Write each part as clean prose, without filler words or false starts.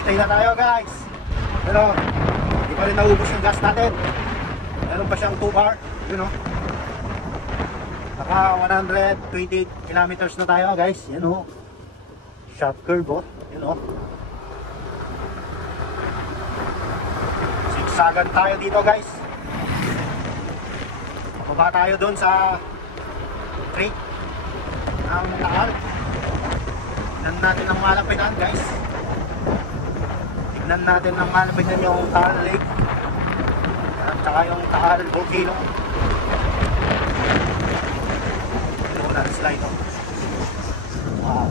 Tagaytay na tayo guys. Pero hindi pa rin naubos yung gas natin. Meron pa siyang 2 bar. Yun o. Naka 120 kilometers na tayo guys. Yun o. Sharp curve o. Yun o. Zigzagan tayo dito guys. Baba tayo doon sa creek ng Taal. Tignan natin ang malapitan guys. Tignan natin ang malapitan yung Taal Lake at saka yung Taal Volcano. Ito na slide oh. Wow.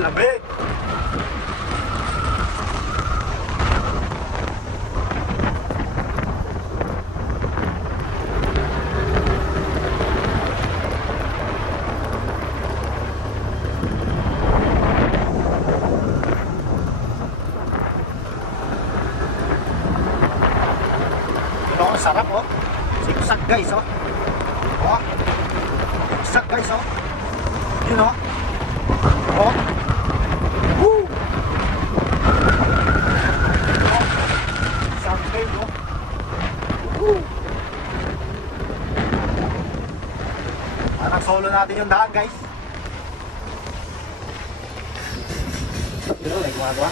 Labig. Sarap oh. Siksak guys oh. Oh. Siksak guys oh. Yun oh. Oh. Woo. Oh. Sarap guys oh. Woo. Parang solo natin yung daan guys. Yun oh, may gumagawa.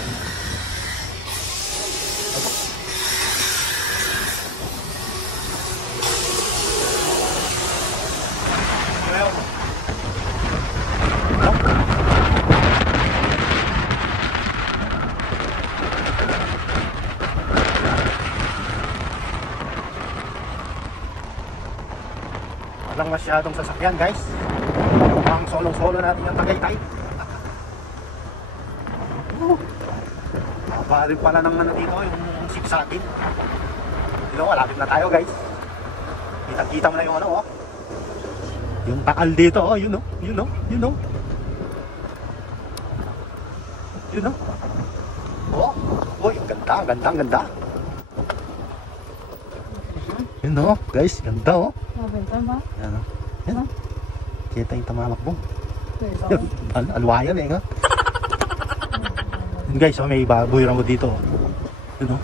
Walang masyadong sasakyan guys. Ang solo-solo natin yung Tagaytay. Maba rin pala ng ano dito, yung sigsagin. Dito, malapit na tayo guys. Kita-kita mo na yung ano oh. Yung Taal dito oh, yun oh, yun oh, yun oh. Yun oh. Oh, oh, yung ganda, ganda, ganda. Yun oh, guys, ganda oh. Yan o. Yan o. Kita yung tamamakbong. Alwayan eh nga. Guys, oh, may baboy ramo dito. Yun o.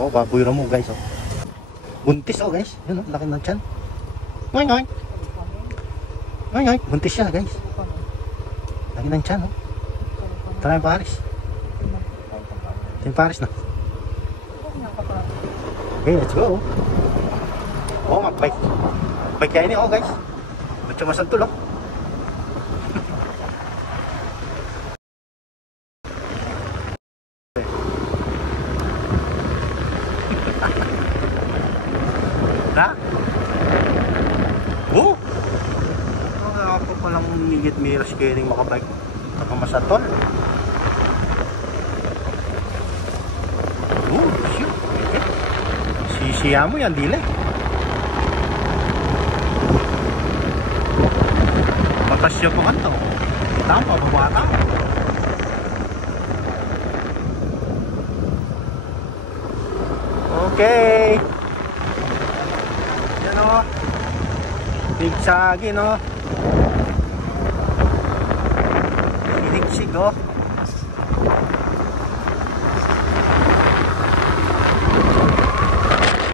Oh, baboy ramo guys oh. Buntis oh guys. Yun o, laki ng tiyan. Ngoy ngoy. Ngoy ngoy. Buntis siya guys. Laki ng tiyan oh. Tara yung Paris. Ito yung Paris na. Okay, let's go. Oh, mag-bike. Bike kaya ini oh guys. Ba't siya masantul oh. Na? Oh! Ako palang higit miras kayo makabike. Nakamasantol. Oh, shoot. Sisiya mo yan, dili. Matasya po kanto. Tama, babata. Okay. Yan o. Bigsagin o. Sinigsig o.